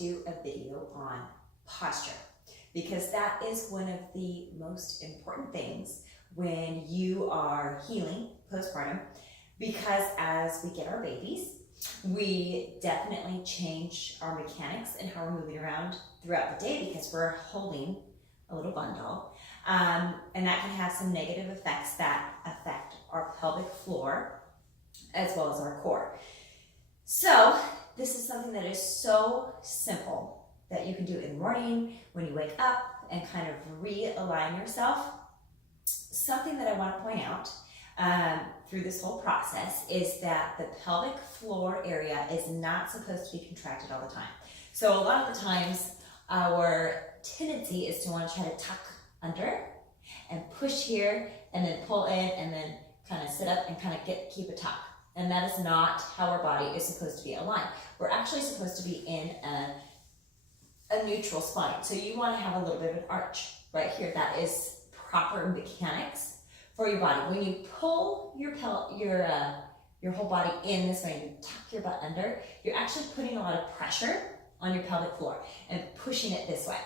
do a video on posture, because that is one of the most important things when you are healing postpartum, because as we get our babies, we definitely change our mechanics and how we're moving around throughout the day because we're holding a little bundle. And that can have some negative effects that affect our pelvic floor as well as our core. So this is something that is so simple that you can do in the morning when you wake up and kind of realign yourself. Something that I want to point out through this whole process is that the pelvic floor area is not supposed to be contracted all the time. So a lot of the times our tendency is to want to try to tuck under and push here and then pull in and then kind of sit up and kind of keep a tuck. And that is not how our body is supposed to be aligned. We're actually supposed to be in a neutral spine. So you want to have a little bit of an arch right here. That is proper mechanics for your body. When you pull your whole body in this way and you tuck your butt under, you're actually putting a lot of pressure on your pelvic floor and pushing it this way.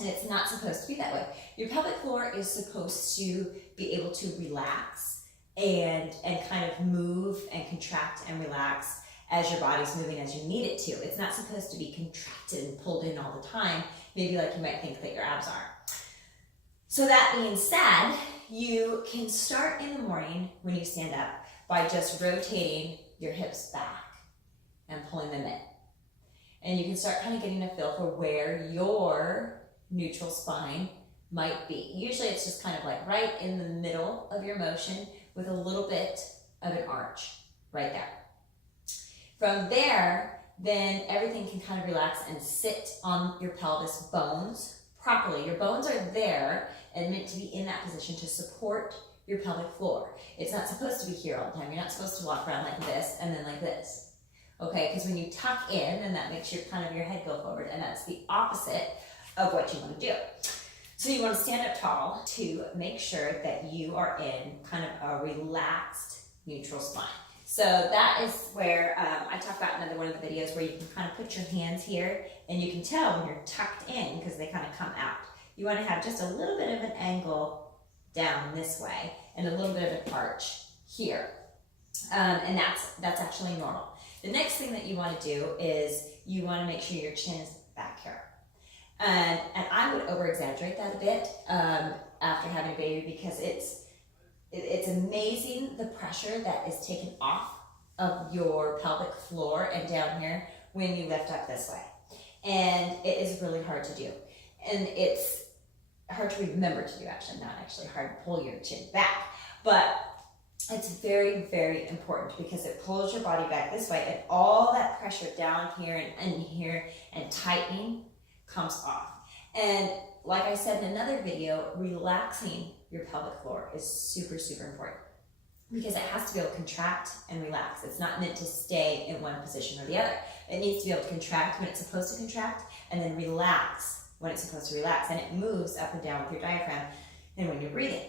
And it's not supposed to be that way. Your pelvic floor is supposed to be able to relax and kind of move and contract and relax as your body's moving as you need it to. It's not supposed to be contracted and pulled in all the time, maybe like you might think that your abs are. So that being said, you can start in the morning when you stand up by just rotating your hips back and pulling them in. And you can start kind of getting a feel for where your neutral spine might be. Usually it's just kind of like right in the middle of your motion with a little bit of an arch right there. From there, then everything can kind of relax and sit on your pelvis bones properly. Your bones are there and meant to be in that position to support your pelvic floor. It's not supposed to be here all the time. You're not supposed to walk around like this and then like this. Okay, because when you tuck in, then that makes your head go forward, and that's the opposite of what you want to do. So you want to stand up tall to make sure that you are in kind of a relaxed neutral spine. So that is where I talk about another one of the videos where you can kind of put your hands here and you can tell when you're tucked in because they kind of come out. You want to have just a little bit of an angle down this way and a little bit of an arch here. And that's actually normal. The next thing that you want to do is you want to make sure your chin is back here. And I would over-exaggerate that a bit after having a baby because it's amazing the pressure that is taken off of your pelvic floor and down here when you lift up this way. And it is really hard to do. And it's hard to remember to do, actually, not actually hard to pull your chin back. But it's very, very important because it pulls your body back this way and all that pressure down here and here and tightening comes off. And like I said in another video, relaxing your pelvic floor is super, super important because it has to be able to contract and relax. It's not meant to stay in one position or the other. It needs to be able to contract when it's supposed to contract and then relax when it's supposed to relax. And it moves up and down with your diaphragm and when you're breathing.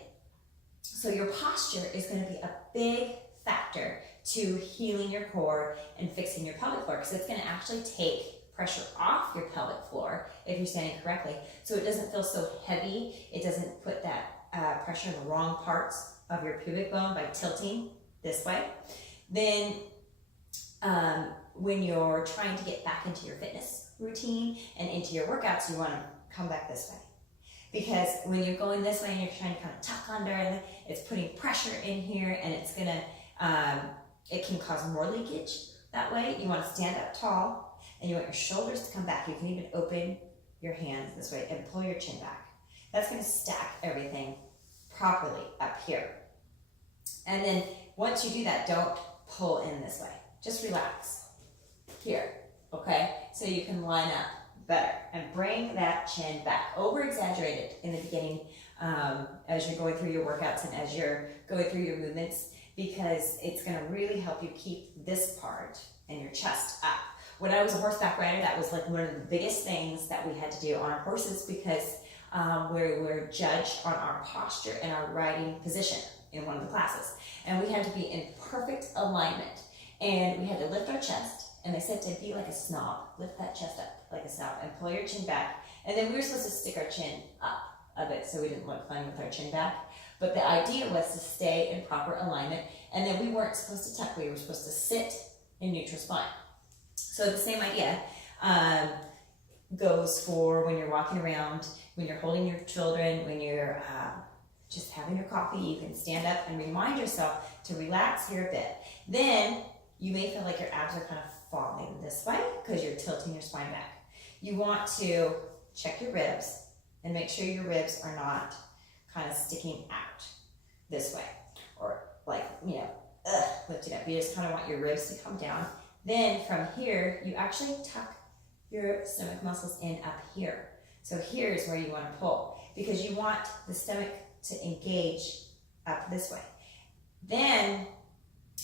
So your posture is going to be a big factor to healing your core and fixing your pelvic floor because it's going to actually take pressure off your pelvic floor if you're standing correctly, so it doesn't feel so heavy. It doesn't put that pressure in the wrong parts of your pubic bone by tilting this way. Then when you're trying to get back into your fitness routine and into your workouts, you want to come back this way. Because when you're going this way and you're trying to kind of tuck under, and it's putting pressure in here and it's gonna, it can cause more leakage that way. You want to stand up tall and you want your shoulders to come back. You can even open your hands this way and pull your chin back. That's gonna stack everything properly up here. And then once you do that, don't pull in this way. Just relax here, okay? So you can line up better and bring that chin back. Over-exaggerate it in the beginning as you're going through your workouts and as you're going through your movements because it's going to really help you keep this part and your chest up. When I was a horseback rider, that was like one of the biggest things that we had to do on our horses because we were judged on our posture and our riding position in one of the classes. And we had to be in perfect alignment. And we had to lift our chest And they said to be like a snob, lift that chest up like a snob and pull your chin back. And then we were supposed to stick our chin up a bit so we didn't look funny with our chin back. But the idea was to stay in proper alignment, and then we weren't supposed to tuck, we were supposed to sit in neutral spine. So the same idea goes for when you're walking around, when you're holding your children, when you're just having your coffee. You can stand up and remind yourself to relax here a bit. Then you may feel like your abs are kind of falling this way because you're tilting your spine back. You want to check your ribs and make sure your ribs are not kind of sticking out this way or like, lift it up. You just kind of want your ribs to come down. Then from here, you actually tuck your stomach muscles in up here. So here's where you want to pull because you want the stomach to engage up this way. Then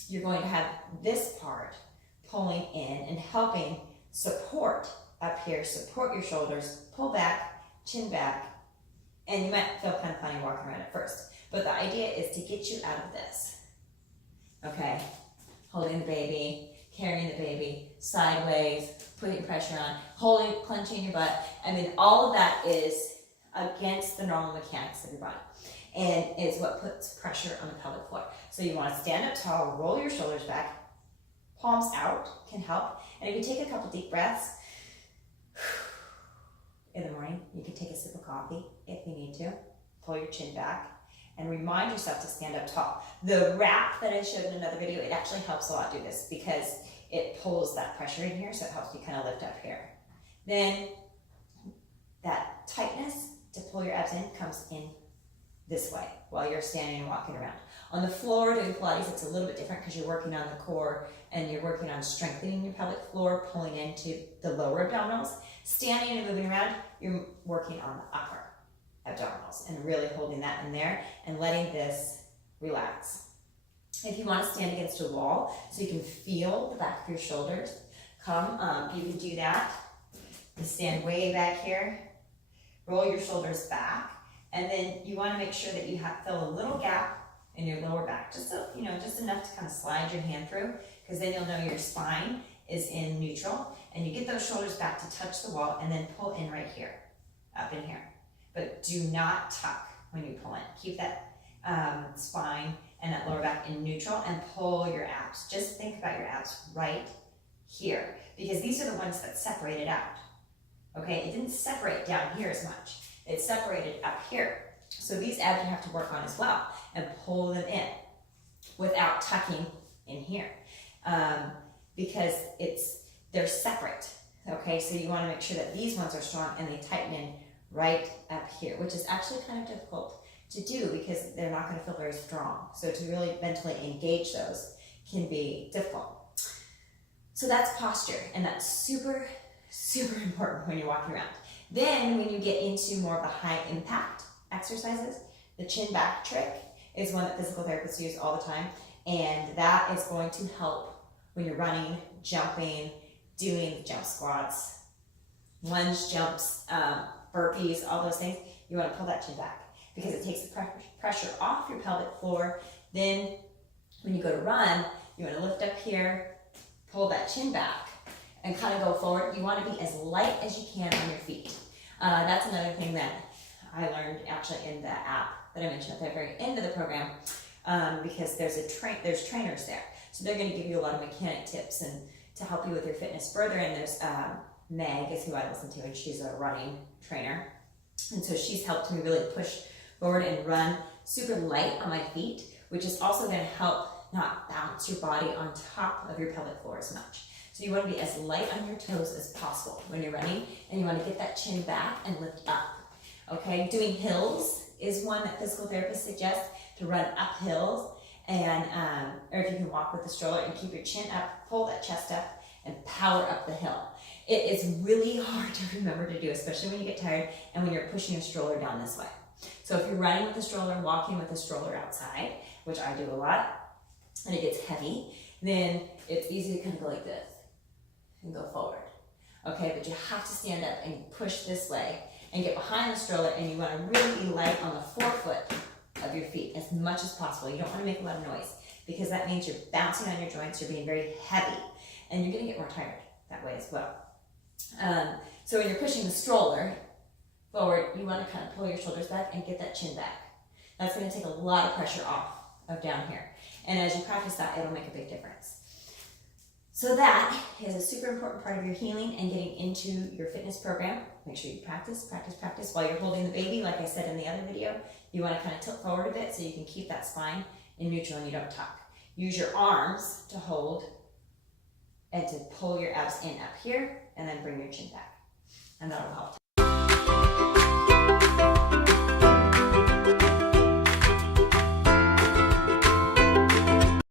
you're going to have this part pulling in and helping support up here, support your shoulders, pull back, chin back, and you might feel kind of funny walking around at first. But the idea is to get you out of this. Okay, holding the baby, carrying the baby, sideways, putting pressure on, holding, clenching your butt. I mean, all of that is against the normal mechanics of your body and is what puts pressure on the pelvic floor. So you want to stand up tall, roll your shoulders back, palms out can help. And if you take a couple deep breaths in the morning, you can take a sip of coffee if you need to, pull your chin back, and remind yourself to stand up tall. The wrap that I showed in another video, it actually helps a lot do this because it pulls that pressure in here, so it helps you kind of lift up here. Then that tightness to pull your abs in comes in this way while you're standing and walking around. On the floor doing Pilates, it's a little bit different because you're working on the core and you're working on strengthening your pelvic floor, pulling into the lower abdominals. Standing and moving around, you're working on the upper abdominals and really holding that in there and letting this relax. If you want to stand against a wall so you can feel the back of your shoulders, you can do that. You stand way back here, roll your shoulders back, and then you want to make sure that you fill a little gap in your lower back, just enough to kind of slide your hand through, because then you'll know your spine is in neutral, and you get those shoulders back to touch the wall, and then pull in right here, up in here. But do not tuck when you pull in. Keep that spine and that lower back in neutral and pull your abs. Just think about your abs right here, because these are the ones that separated out. Okay, it didn't separate down here as much. It separated up here. So these abs you have to work on as well and pull them in without tucking in here, because they're separate. Okay, so you want to make sure that these ones are strong and they tighten in right up here, which is actually kind of difficult to do because they're not going to feel very strong. So to really mentally engage those can be difficult. So that's posture, and that's super, super important when you're walking around. Then when you get into more of the high impact exercises, the chin back trick is one that physical therapists use all the time, and that is going to help when you're running, jumping, doing jump squats, lunge jumps, burpees, all those things. You want to pull that chin back because it takes the pressure off your pelvic floor. Then when you go to run, you want to lift up here, pull that chin back, and kind of go forward. You want to be as light as you can on your feet. That's another thing that I learned actually in the app that I mentioned at the very end of the program, because there's trainers there. So they're going to give you a lot of mechanic tips and to help you with your fitness further. And there's Meg is who I listen to, and she's a running trainer. And so she's helped me really push forward and run super light on my feet, which is also going to help not bounce your body on top of your pelvic floor as much. So you want to be as light on your toes as possible when you're running, and you want to get that chin back and lift up. Okay, doing hills is one that physical therapists suggest, to run up hills, and or if you can walk with the stroller and keep your chin up, pull that chest up, and power up the hill. It is really hard to remember to do, especially when you get tired and when you're pushing a stroller down this way. So if you're running with a stroller, walking with a stroller outside, which I do a lot, and it gets heavy, then it's easy to kind of go like this and go forward. Okay, but you have to stand up and push this way and get behind the stroller, and you want to really be light on the forefoot of your feet as much as possible. You don't want to make a lot of noise because that means you're bouncing on your joints, you're being very heavy. and you're going to get more tired that way as well. So when you're pushing the stroller forward, you want to kind of pull your shoulders back and get that chin back. That's going to take a lot of pressure off of down here. And as you practice that, it'll make a big difference. So that is a super important part of your healing and getting into your fitness program. Make sure you practice, practice, practice while you're holding the baby. Like I said in the other video, you want to kind of tilt forward a bit so you can keep that spine in neutral and you don't tuck. Use your arms to hold and to pull your abs in up here, and then bring your chin back. And that'll help